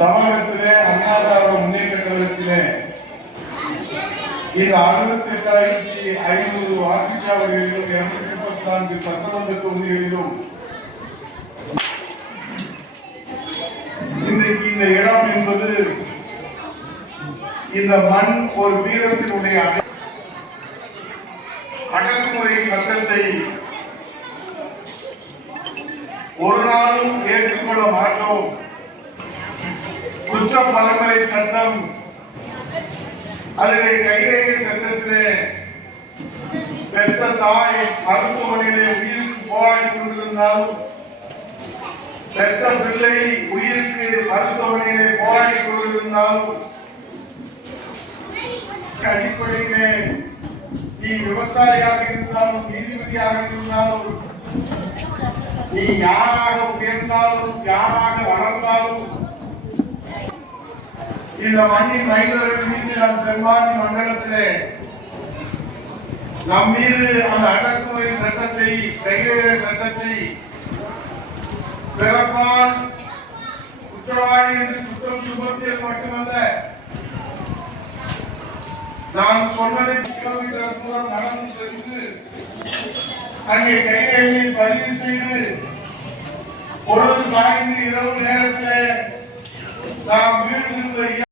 தமிழகத்திலே அண்ணா திராவிட முன்னேற்ற கழகத்திலே இந்த அறுபத்தி எட்டாயிரத்தி ஐநூறு வாக்குச்சாவடிகளிலும் இருநூத்தி முப்பத்தி நான்கு சட்டமன்ற தொகுதிகளிலும் இன்றைக்கு இந்த இடம் என்பது இந்த மண் ஒரு வீரத்தினுடைய அடக்குமுறை சட்டத்தை ஒரு நாளும் ஏற்றுக்கொள்ள மாட்டோம். குற்ற பலமுறை சட்டம். அதிலே கைரேகை சட்டத்திலே பெற்ற தாய் மருத்துவமனையிலே உயிருக்கு போராடி கொண்டிருந்தாலும் பெற்ற பிள்ளை உயிருக்கு மருத்துவமனையிலே போராடி கொண்டிருந்தாலும் அடிப்படையிலே நீ விவசாயியாக இருந்தாலும் நீதிபதியாக இருந்தாலும் நீ யாராக உயர்ந்தாலும் யாராக வளர்ந்தாலும் இந்த மண்ணின் மைந்தர்கள் மீது நம் பெரும்பான்மை மண்டலத்திலே நம் மீது அந்த அடக்குமுறை சட்டத்தை கைரேக சட்டத்தை பிறப்பால் குற்றவாளி என்று குற்றம் சுமத்தியல் மட்டுமல்ல நான் சொன்னதை கிலோமீட்டர் தூரம் நடந்து சென்று அங்கே கைரேகையில் பதிவு செய்து பொழுது சாய்ந்து இரவு நேரத்தில் நாம் வீடு திரும்ப